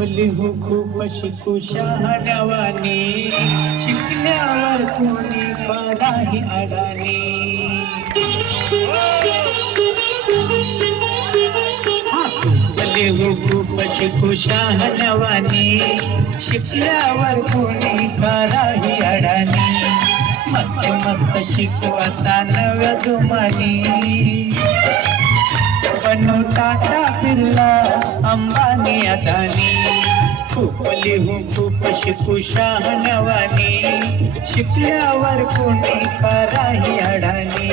लिहू खूप शिकू शहाण्यावानी, शिकल्यावर कोणी पडाही अडाणी. लिहू खूप शिकू शहाण्यावानी, शिकल्यावर कोणी पडाही अडाणी. मस्त मस्त शिकवता नव्या जुमानी, बनू टाटा बिर्ला अंबानी अदानी. खूप लिहू खूप शिकू शहाण्यावानी, शिकल्यावर कोणी कराही अडाणी.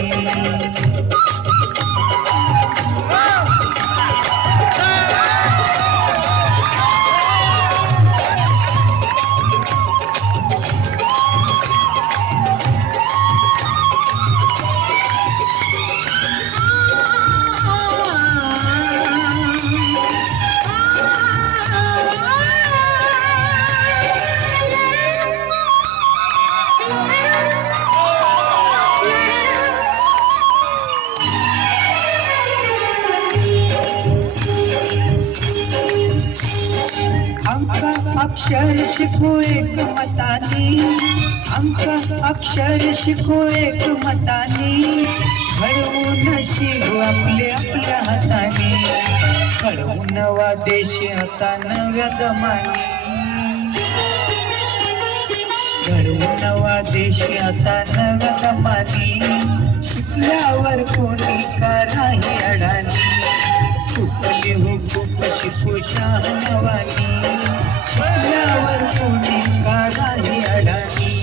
अक्षर शिकू एक मतानी, आमचं अक्षर शिकू एक मतानी. घडवून शिकू आपले आपल्या हाताने, घडवून नवा देश आता नव्या दमानी. घडवून नवा देश आता नव्या दमानी, शिकल्यावर कोणी कराही अडाणी. खूप लिहू खूप शिकू शहाण्यावानी, शिकल्यावर कोणी कराही अडाणी.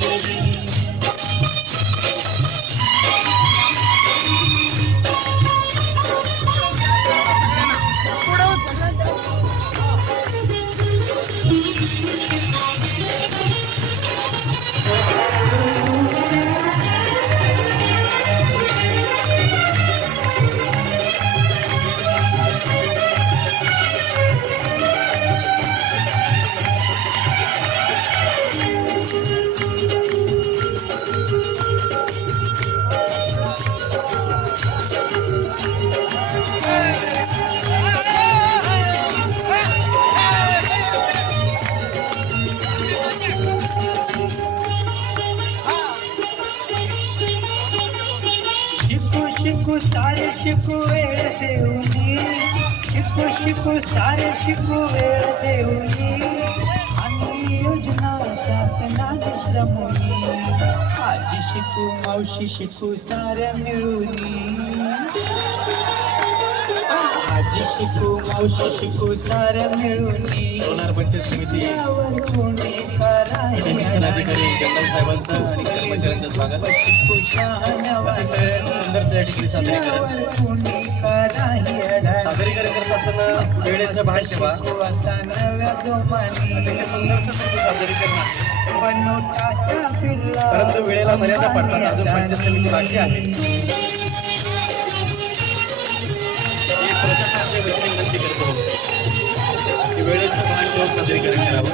शिकू सारे शिकू वेळ देऊनी, शिकू शिकू सारे शिकू वेळ देऊनी. आणि योजना शासनाची श्रमोनी, आजी शिकू मावशी शिकू साऱ्या मिळूनी. आजी शिकू मावशी शिकू साऱ्या मिळूनी. पंचायत समिती कोणी कराही अधिकारी जगताप साहेबांचं आणि कर्मचाऱ्यांचं स्वागत. शिकू शहाण्यावानी, सुंदरचं या ठिकाणी सादरीकरण करत असताना वेळेचं भान ठेवा. अतिशय सुंदरचं सादरीकरण आहे, परंतु वेळेला मर्यादा पडतात. अजून पंचायत समिती बाकी आहे. प्रशासनाच्या वतीने विनंती करतो की वेळेचं भान ठेवून सादरीकरण करावं.